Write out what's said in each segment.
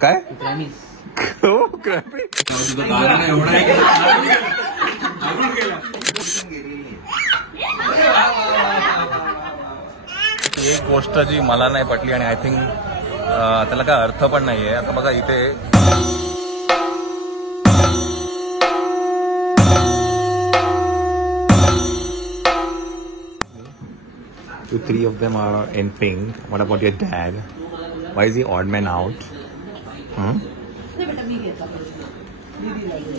काय एक गोष्ट जी मला नाही पटली आणि आय थिंक त्याला काय अर्थ पण नाहीये. आता बघा इथे 2-3 of them are in pink. What about your dad? Why is he odd man out?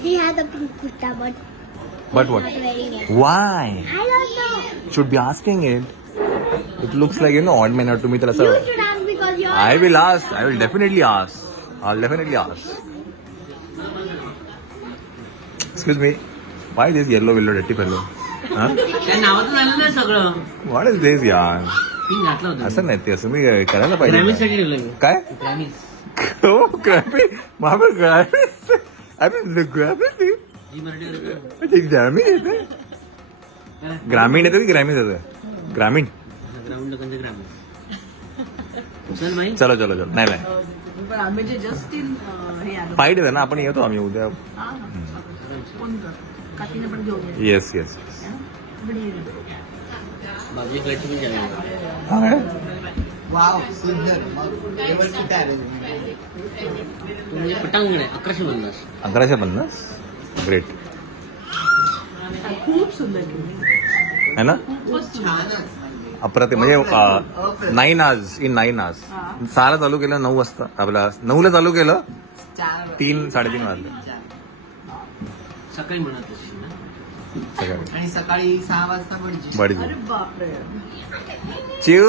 He had a pink kurta, but what? Why? I don't know. Should be asking it. It looks like, odd man out to me. You should ask because you're... I will ask. I will definitely ask. I'll definitely ask. Excuse me. Why this yellow willow dirty fellow? Huh? What is this, yaar? असं नाही ते असं मी करायला पाहिजे. काय ग्रामीण येते ग्रामीण येते की ग्रामीण येते ग्रामीण. चलो चलो चलो नाही फाईट आहे ना आपण येतो आम्ही उद्या. येस येस $1150 ग्रेट खूप सुंदर है ना. अप्रतिम म्हणजे 9 hours in 9 hours. 6ला चालू केलं 9 वाजता आपला 9ला चालू केलं 3-3:30 वाजले सकाळी म्हणत आणि सकाळी 6 वाजता बडी चिव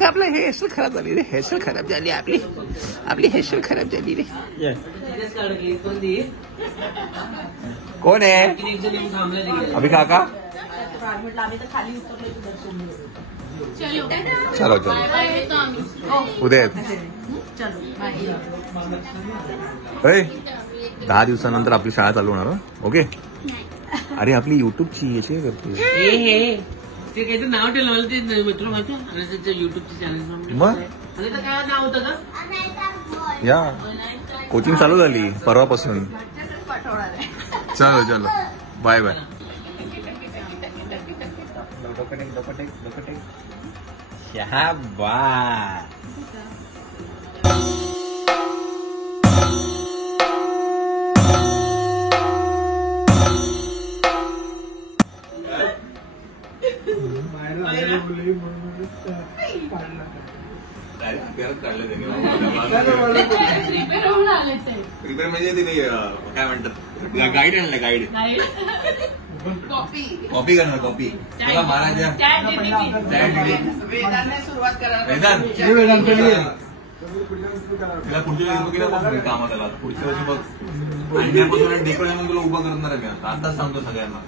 आपलं हेअरस्टाईल खराब झाली रे. हेअरस्टाईल खराब झाली आपली हेअरस्टाईल खराब झाली रे. कोण आहे अभि काका. चलो चलो उद्या 10 दिवसानंतर आपली शाळा चालू होणार. ओके. अरे आपली युट्यूबची याची करते ते काहीतरी नाव ठेवलं मला ते मित्र माहिती युट्यूबचे चॅनल. मग काय नाव होतं का. या कोचिंग चालू झाली परवापासून. चलो चलो बाय बाय. बाय. रिपेअर म्हणजे तिने काय म्हणतात गाईड आणलं गाईड कॉपी करणार कॉपी मला महाराजा सुरुवात करा. तिला पुढच्या वेळी कामात आला पुढच्या वर्षी बघ आणण्यापासून डेकोरेशन तुला उभं करणार आहे का आताच सांगतो सगळ्यांना.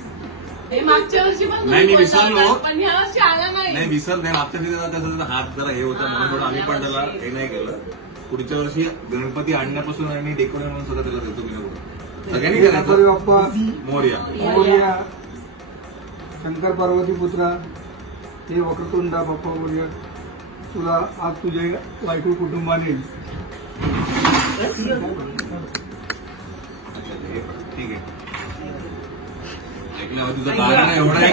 नाही मी विसरलो नाही विसर नाही मागच्या त्याचा हात जरा हे होता म्हणून थोडं आम्ही पण त्याला हे नाही केलं. पुढच्या वर्षी गणपती आणण्यापासून आणि डेकोरेशन म्हणून सगळं त्याला देतो मी सगळ्यांनी करायचं. मोरया शंकर पार्वती पुत्रा हे वक्रतुंडा बाप्पा मोरया तुला आज तुझे बायको कुटुंबाने. ठीक आहे ऐकलं तुझं गाणं एवढं आहे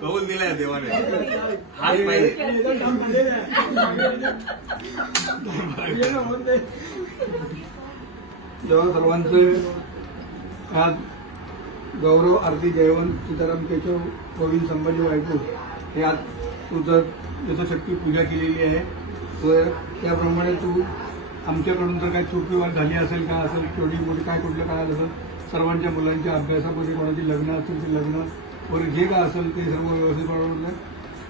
कौल दिलाय देवाने. हाच पाहिजे जेव्हा सर्वांचे आज गौरव आरती जयवंत सीताराम केशव गोविंद संभाजी बायको हे आज तुझं यथाशक्ती पूजा केलेली आहे. तर त्याप्रमाणे तू आमच्याकडून जर काही चूकविवाद झाली असेल का असेल छोटी मोठी काय कुठलं काय असेल सर्वांच्या मुलांच्या अभ्यासामध्ये कोणाची लग्न असेल ते लग्न वगैरे जे काय असेल ते सर्व व्यवस्थित बनवलं.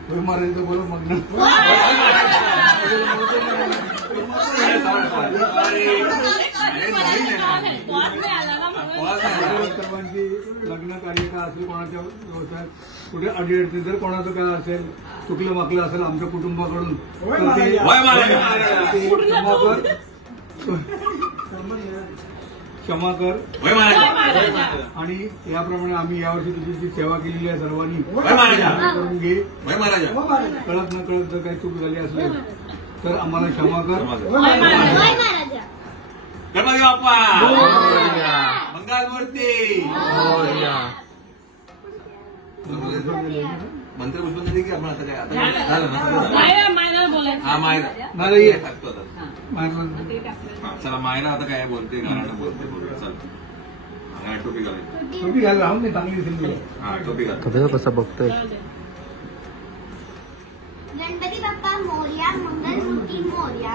महाराजांचं बोला मग सर्वांची लग्न कार्य काय असेल कोणाच्या व्यवसायात कुठे अडीअडचणी जर कोणाचं काय असेल चुकलं माकलं असेल आमच्या कुटुंबाकडून क्षमा कर होय महाराजा. आणि याप्रमाणे आम्ही यावर्षी तुझी जी सेवा केलेली आहे सर्वांनी होय महाराजा. करून घे. होय महाराजा. कळत न कळत जर काही चूक झाली असेल तर आम्हाला क्षमा कर. होय महाराजा. गणपती बाप्पा मंगलमूर्ती. मंत्र पुष्पांजली की आपण आता काय आता झालं ना. मायरा बोलायचं. हा मायरा नाही. टाकतो आता. चला मायरा आता काय बोलते गाणं बोलते. चल हा, टोपी घालायची. टोपी घाल राहून नाही चांगली दिसेल. हा टोपी घाल. कसं बघतोय गणपती बाप्पा मोरया, मंगलमूर्ती मोरया.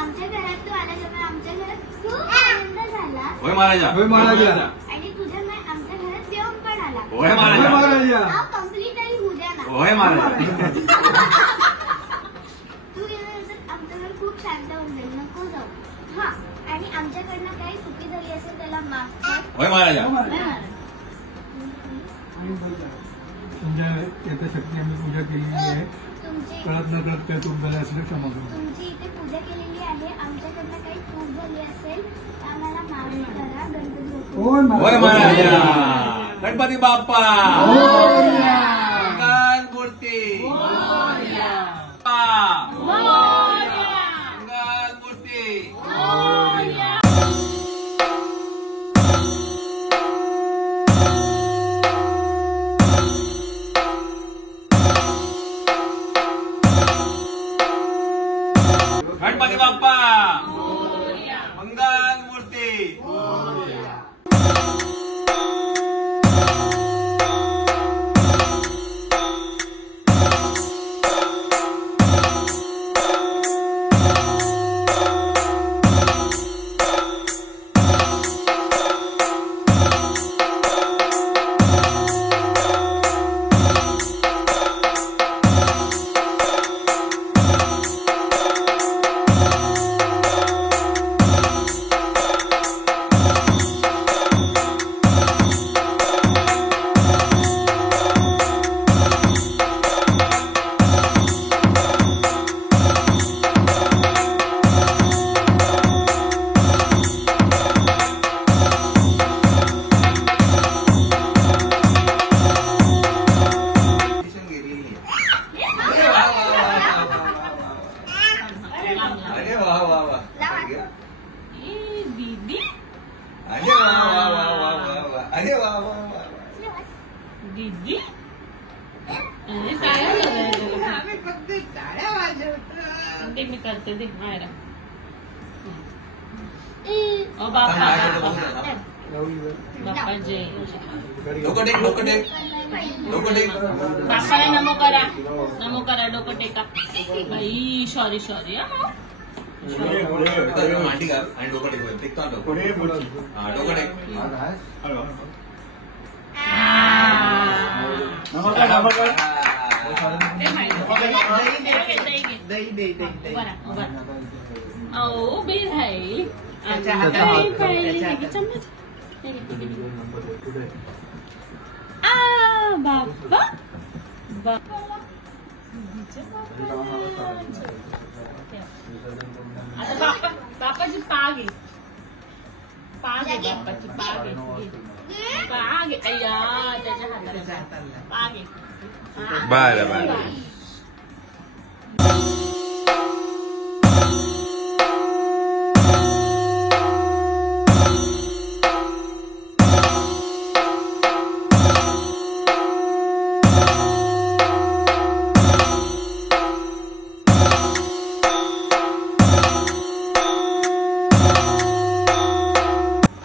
आमच्या घरात तू आल्याच्यामुळे आमच्या घरात खूप आनंद झाला होय महाराजा. होय महाराजा. आणि तुझ्यामुळे आमच्या घरात जेवण पण आला. होय होय महाराजा. महाराजा. नाव कम्प्लीट आणि होऊ द्या ना. होय महाराजा. तू गेल्यानंतर आमचं घर खूप शांत होऊन जाईल. नको जाऊ. हा, आणि आमच्याकडनं काही चुकी झाली असेल त्याला माफ कर. होय महाराजा. होय महाराज. तुमच्या यथाशक्ती आम्ही पूजा केलेली आहे. तुमची कळत न कळत काही चूक झाली असेल क्षमा करू. तुमची इथे पूजा केलेली आहे. आमच्याकडनं काही चूक झाली असेल तर आम्हाला माफ करा. गणपती बाप्पा. होय महाराजा. गणपती बाप्पा मंगलमूर्ती. मंगलमूर्ती. गणपती बाप्पा मंगलमूर्ती. अरे वा वा वा. दीदी अरे वा वा वा वा वा वा. अरे वा वा वा. दीदी अरे काय झालं? आम्ही फक्त टाळ्या वाजवतो. ते मी करते ते मायरा. ओ आता बाप्पा माझ्याकडे बघू ना. बाप्पा जय. डोकं टेक डोकं टेक डोकं टेक. बाप्पाला नमो करा. नमो करा. डोकं टेका. बाई सॉरी सॉरी. मांडी घाल आणि डोकं टेक. टेकतो ना डोकं. हा डोकं टेक. दही दे दही. ओ बेल आहे. त्याच्या हातावर. त्याच्या हातावर. चम्मच. बाप्पा बाप्पा आता बाप्पा बाप्पाची पाग आहे. पाग आहे बाप्पाची पाग आहे. पाग आहे. अय्या त्याच्या त्याच्या हाताला हाताला. पाग आहे. बरं बरं.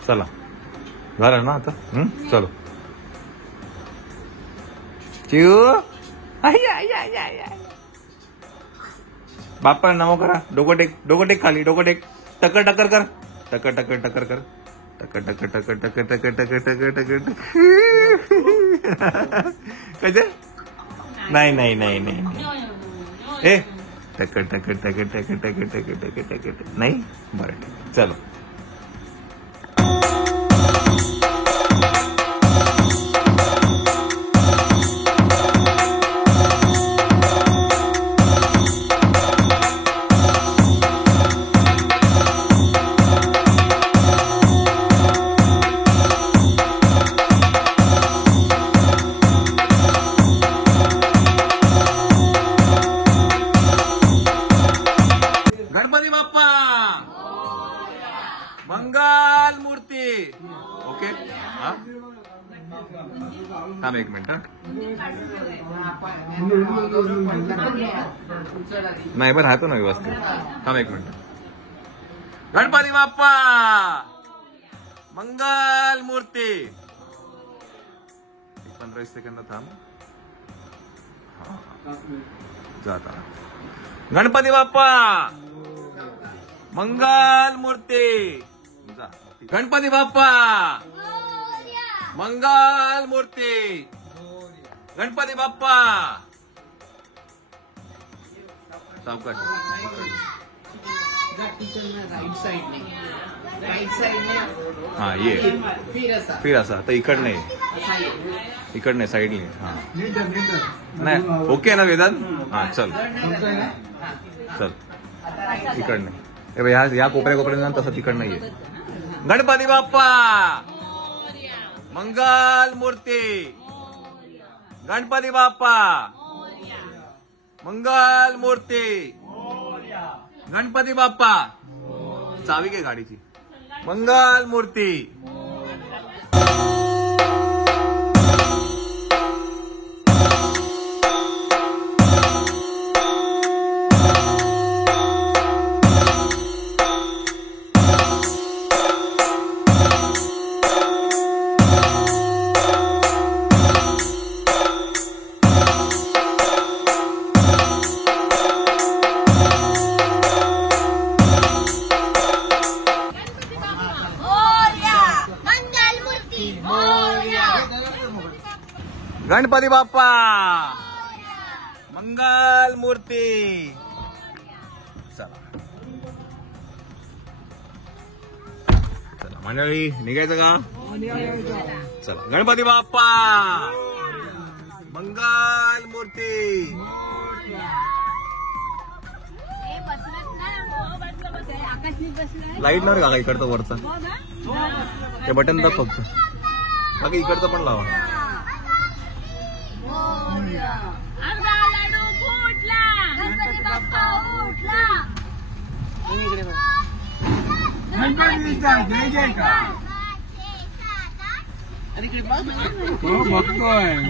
चला झालं ना आता. चलो चिऊ. बाप्पा नमो करा. डोकं टेक खाली. डोकं टेक. टकर टकर कर. टकर टकर टकर कर. टकर टकर टकर टकर टकर टकर टकर टकर. कसे नाही नाही नाही नाही. ए टकर टकर टकर टकर टकर टकर टकर टकर नाही. बरं ठीक. चलो थांब एक मिनिट. नाही पण राहतो ना व्यवस्थित. थांब एक मिनिट. गणपती बाप्पा मंगल मूर्ती. 15 सेकंद थांब. जाता. गणपती बाप्पा मंगल मूर्ती. गणपती बाप्पा मंगल मूर्ती. गणपती बाप्पा. सावकाश. हा ये फिर असा आता इकड नाही साईडने. हा नाही ओके ना वेदांत. हा चल इकड नाही या कोपऱ्या तसं तिकड नाहीये. गणपती बाप्पा मंगल मूर्ती. गणपती बाप्पा मंगल मूर्ती. गणपती बाप्पा. चावी घे गाडीची. मंगल मूर्ती. गणपती बाप्पा मंगल मूर्ती. चला मंडळी निघायचं का. चला गणपती बाप्पा मंगल मूर्ती. लाईट लाव का इकडचं वरचा ते बटन दाब फक्त. बाकी इकडचं पण लावा. गणपती बाप्पा उठला. गणपतीचा जय जयकार. हो बघतोय ना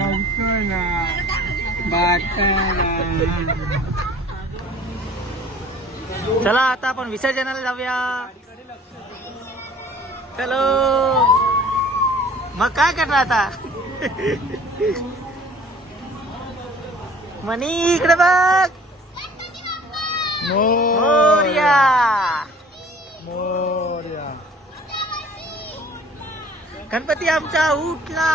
चला आता आपण विसर्जनाला जाऊया. चलो मग काय करणार आता. मनी इकडे बघ. मोरया मोरया. गणपती आमचा उठला.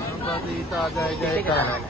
गणपतीचा जय जयकार.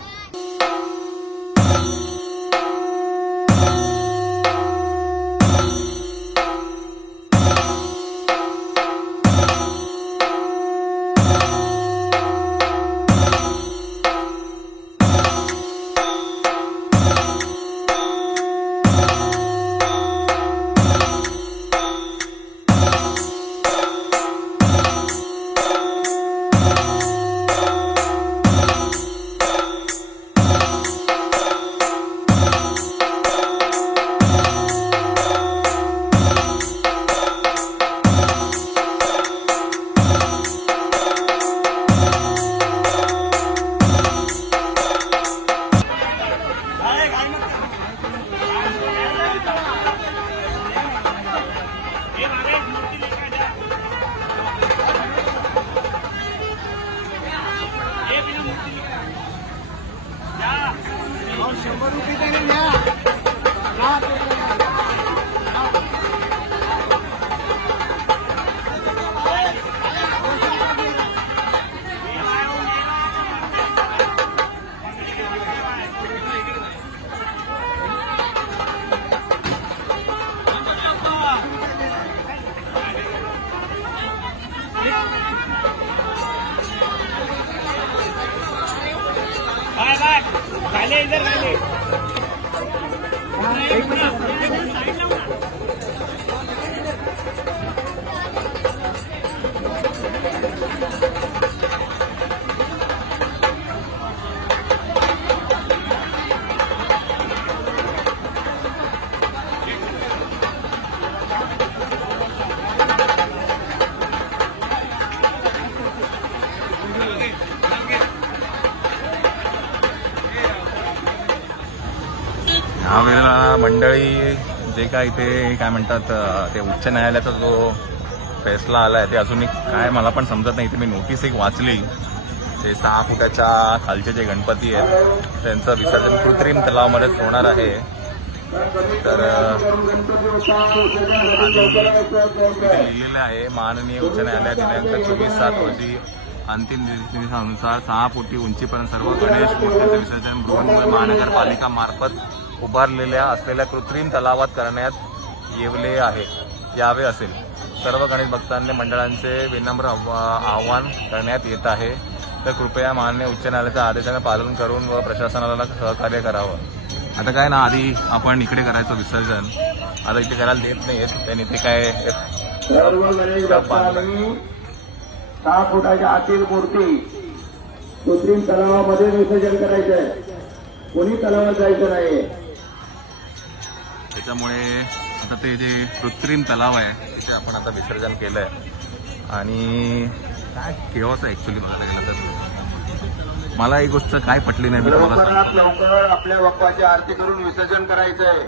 ह्या वेळेला मंडळी जे काय इथे काय म्हणतात ते उच्च न्यायालयाचा जो फैसला आला आहे ते अजून काय मला पण समजत नाही. इथे मी नोटीस एक वाचली, ते 6 फुटाच्या खालचे जे गणपती आहेत त्यांचं विसर्जन कृत्रिम तलावामध्येच होणार आहे. तर लिहिलेलं आहे माननीय उच्च न्यायालय दिनांक 24/7 रोजी अंतिम निर्देशानुसार 6 फुटी उंचीपर्यंत सर्व गणेश मूर्तीचे विसर्जन बृहन्मुंबई महानगरपालिका मार्फत उभारलेल्या असलेल्या कृत्रिम तलावात करण्यात यावे असेल. सर्व गणेश भक्तांनी मंडळांचे विनम्र आवाहन करण्यात येत आहे. तर कृपया माननीय उच्च न्यायालयाच्या आदेशाने पालन करून व प्रशासनाला सहकार्य करावं. आता काय ना, आधी आपण इकडे करायचं विसर्जन, आता इथे करायला देत नाहीयेत त्यांनी. ते काय 6 फुटाच्या आतील मूर्ती कृत्रिम तलावामध्ये विसर्जन करायचंय, कोणी तलावात जायचं नाही. त्याच्यामुळे आता ते जे कृत्रिम तलाव आहे तिथे आपण आता विसर्जन केलंय. आणि काय केव्हाच ऍक्च्युली बघायला गेलं तर मला एक गोष्ट काय पटली नाही. मी तुम्हाला लवकर आपल्या बाप्पाची आरती करून विसर्जन करायचंय.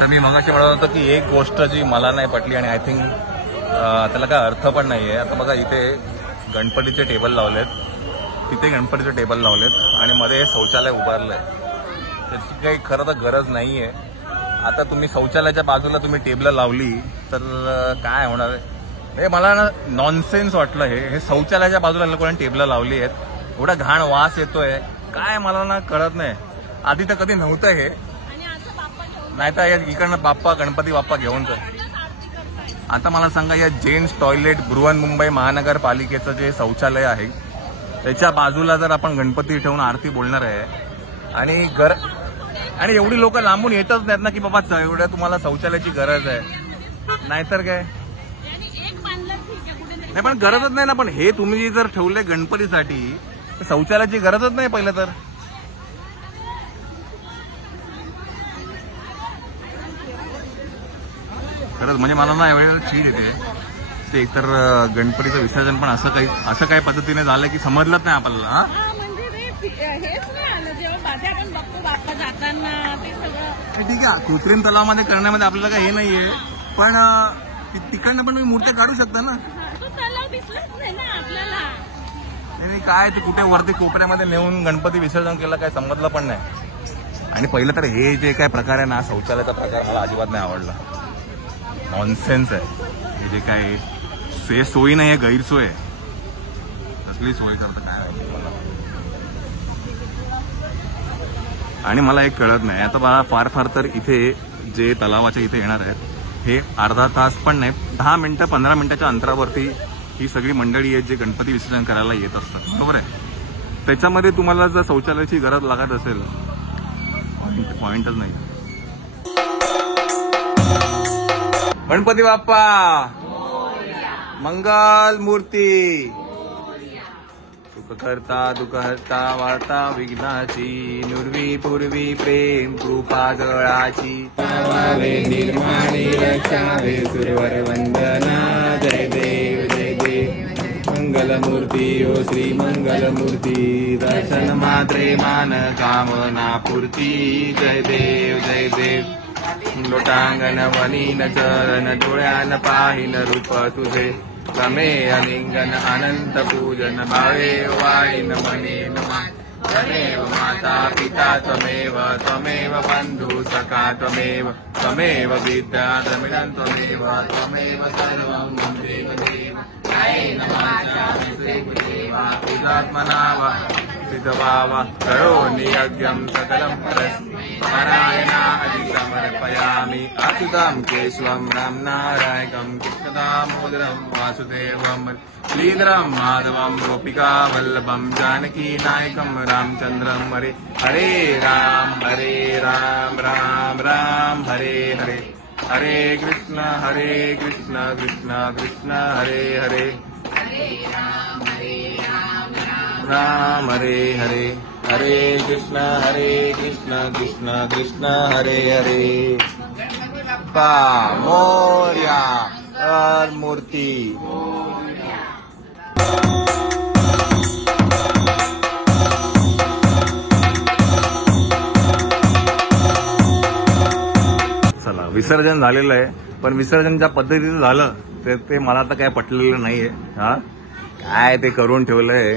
तर मी मगाशी म्हणत होतो की एक गोष्ट जी मला नाही पटली आणि आय थिंक त्याला काय अर्थ पण नाहीये. आता बघा इथे गणपतीचे टेबल लावलेत, तिथे गणपतीचे टेबल लावलेत आणि मध्ये शौचालय उभारलंय. त्याची काही खरं तर गरज नाहीये. आता तुम्ही शौचालयाच्या बाजूला तुम्ही टेबल लावली तर काय होणार आहे? हे मला ना नॉनसेन्स वाटलं. हे शौचालयाच्या बाजूला लोकांनी टेबल लावली आहेत, एवढा घाण वास येतोय काय मला ना कळत नाही. आधी तर कधी नव्हतं हे, नाही तर इकडनं बाप्पा गणपती बाप्पा घेऊन जाय. आता मला सांगा, या जेंट्स टॉयलेट बृहन्मुंबई महानगरपालिकेचं जे शौचालय आहे त्याच्या बाजूला जर आपण गणपती ठेवून आरती बोलणार आहे आणि एवढी लोक लांबून येतच नाहीत ना की बाबा एवढ्या तुम्हाला शौचालयाची गरज आहे, नाहीतर काय. नाही पण गरजच नाही ना. पण हे तुम्ही जर ठेवले गणपतीसाठी शौचालयाची गरजच नाही पहिलं तर. खरंच म्हणजे मला ना एवढ्या चीज येते ते. एकतर गणपतीचं विसर्जन पण असं काही पद्धतीने झालं की समजलंच नाही आपल्याला. ठीक आहे, कृत्रिम तलावामध्ये करण्यामध्ये आपल्याला काही हे नाहीये, पण तिकडनं पण तुम्ही मूर्ती काढू शकता ना. नाही काय ते कुठे वरती कोपऱ्यामध्ये नेऊन गणपती विसर्जन केलं काय समजलं पण नाही. आणि पहिलं तर हे जे काय प्रकार आहे ना शौचालयाचा प्रकार मला अजिबात नाही आवडला. नॉनसेन्स आहे हे जे काय. सोयी नाही आहे, गैरसोय आहे. कसली सोय करतं काय माहिती मला. आणि मला एक कळत नाही आता मला फार तर इथे जे तलावाच्या इथे येणार आहेत हे अर्धा तास पण नाही, 10 मिनिटं 15 मिनिटाच्या अंतरावरती ही सगळी मंडळी आहेत जे गणपती विसर्जन करायला येत असतात, बरोबर आहे. त्याच्यामध्ये तुम्हाला जर शौचालयाची गरज लागत असेल पॉइंटच नाही. गणपती बाप्पा मंगल मूर्ती, सुखकर्ता दुःखहर्ता वार्ता विघ्नाची, नुर्वी पूर्वी प्रेम कृपा जळाची. निर्माणे रक्षावे सुरवर वंदना, जय देव जय देव मंगलमूर्ती ओ श्री मंगलमूर्ती, दर्शन मात्रे मान कामना पूर्ती, जय देव जय देव. लोटांगण वनीन चरण डोळ्यान पाहिन रूप तुझे, तमे अलिंगन अनंत पूजन भावे वाईन मने नमा. त्वमेव माता पिता त्वमेव, त्वमेव बंधु सखा त्वमेव, त्वमेव विद्या द्रविणं त्वमेव, त्वमेव सर्वं देव देव. कायेन वाचा विसेवा पूजात्मना वा सिद्धभावा करोमि यज्ञं सकलं परस्मै, नारायणादि समर्पयामि. अच्युतं केशवं रामनारायणं कृष्णदामोदरं वासुदेवं श्रीधरं माधवं गोपिका वल्लभं जानकी नायकं रामचन्द्रं हरे. हरे राम राम राम हरे हरे, हरे कृष्ण कृष्ण कृष्ण हरे हरे, राम हरे हरे, हरे कृष्ण कृष्ण कृष्ण हरे हरे. बाप्पा मोरया, मूर्ती. विसर्जन झालेलं आहे, पण विसर्जन ज्या पद्धतीचं झालं ते मला आता काय पटलेलं नाहीये. हा काय ते करून ठेवलंय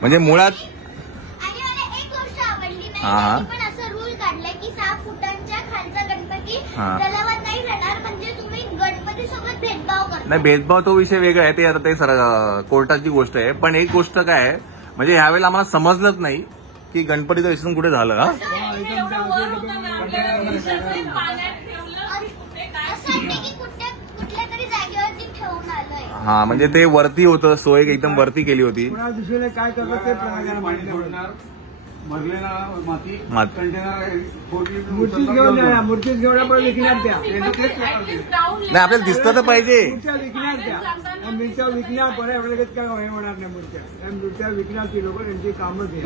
म्हणजे मुळात. आणि मला एक गोष्ट आवडली नाही, हा. त्यांनी पण असं रूल काढलाय की 6 फुटांच्या खालचा गणपती हा. तलावात नाही जाणार, म्हणजे तुम्ही गणपती सोबत भेदभाव करता. नाही, भेदभाव तो विषय वेगळा आहे, ते आता ते कोर्टाची गोष्ट आहे. पण एक गोष्ट काय आहे, म्हणजे ह्यावेळेला आम्हाला समजलंच नाही की गणपतीचं विसर्जन कुठे झालं. हा असं वाटतं की कुठल्या तरी जागेवरती ठेवून आलोय. हा म्हणजे ते वरती होतं, सोय एकदम वरती केली होती. पुन्हा दुसरीने काय करतात ते प्रमाणे पाणी सोडणार, भरलेला माती माती. कंटेनर मूर्तीच घेऊन जाणार, मूर्तीच घेऊन आपण विकणार त्या. नाही, आपल्याला दिसलं तर पाहिजे. मूर्त्या विकणार त्या मूर्त्या विकणार, परत लगेच काय होणार नाही. मूर्त्या विकणार ती लोक, त्यांची कामच आहे.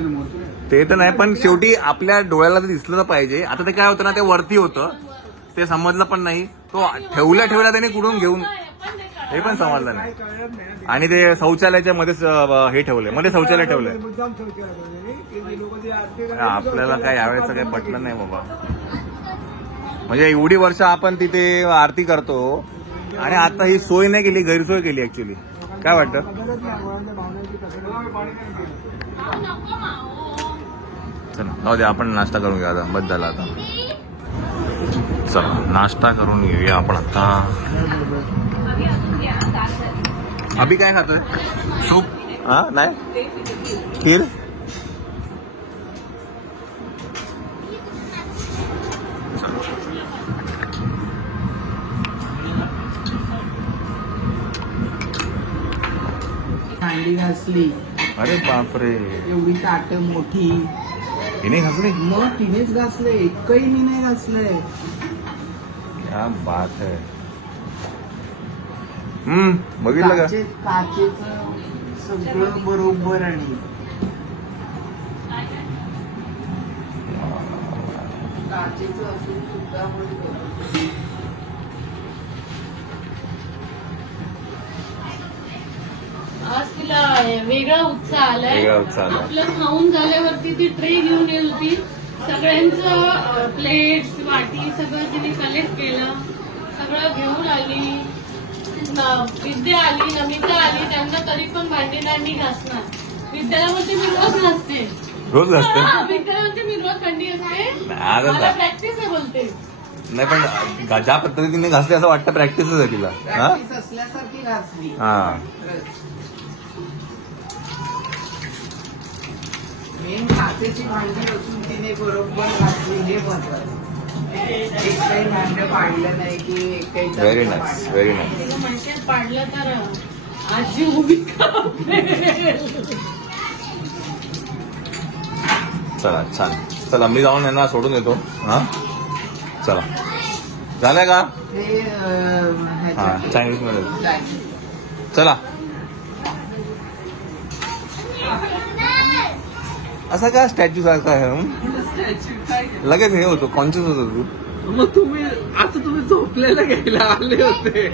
ते तर नाही, पण शेवटी आपल्या डोळ्याला ते दिसलं तर पाहिजे. आता ते काय होतं ना, ते वरती होतं, ते समजलं पण नाही. तो ठेवल्या त्याने कुठून घेऊन, हे पण समजलं नाही. कळत नाही ना. आणि ते शौचालयाच्या मध्येच हे ठेवले, मध्ये शौचालय ठेवलंय. मुद्दाम शौचालय ठेवले. ते लोक जे आरती करतात, आपल्याला काय यावेळेचं काही पटलं नाही बाबा. म्हणजे एवढी वर्ष आपण तिथे आरती करतो आणि आता ही सोय नाही केली, गैरसोय केली ऍक्च्युली. काय वाटतं? बदलत नाही, मुळांच्या भावनाची कसं चला जाऊ दे, आपण नाश्ता करून घेऊया आता. बस झाला आता. चला नाश्ता करून घेऊया आपण आता. अभि काय खातोय? सूप? हा नाही, खीर. भांडी घासली, अरे बापरे, एवढी ताट मोठी. हिने घासली? मग तिनेच घासले, एकही मी नाही घासलंय. क्या बात है. बघितलं का? काचेचं सगळं बरोबर. आणि काचेचं असून सुद्धा आज तिला वेगळा उत्साह आलाय. वेगळा उत्साह आलाय. आपलं खाऊन झाल्यावरती ती ट्रे घेऊन येईल होती, सगळ्यांचं प्लेट्स वाटी सगळं तिने कलेक्ट केलं, सगळं घेऊन आली. विद्या आली, नमिता आली, त्यांना तरी पण भांडी नाही घासणार. विद्याला म्हणते मी रोज घासते. रोज घासते? विद्याला म्हणते मी रोज थंडी असते, नाही, मला प्रॅक्टिस आहे बोलते. नाही, पण ज्या पद्धतीने घासली असं वाटतं प्रॅक्टिसच आहे तिला. हा प्रॅक्टिस असल्यासारखी घासली. हा. मेन काचेची भांडी असून तिने बरोबर घासली, हे महत्वाचं. एक काही भांड पाडलं नाही की एक काही व्हेरी नाईस, व्हेरी नाईस. तिला म्हणते पाडलं तर आजी उभी चला छान. चला मी जाऊन यांना सोडून येतो. हा चला. झालंय का? ते हा चायनीज मध्ये. चायनीज. चला. असा का स्टॅच्यू सारखा आहे? लगेच हे होतो, कॉन्शियस होतो तू. मग तुम्ही असं तुम्ही झोपलेलं घ्यायला आले होते.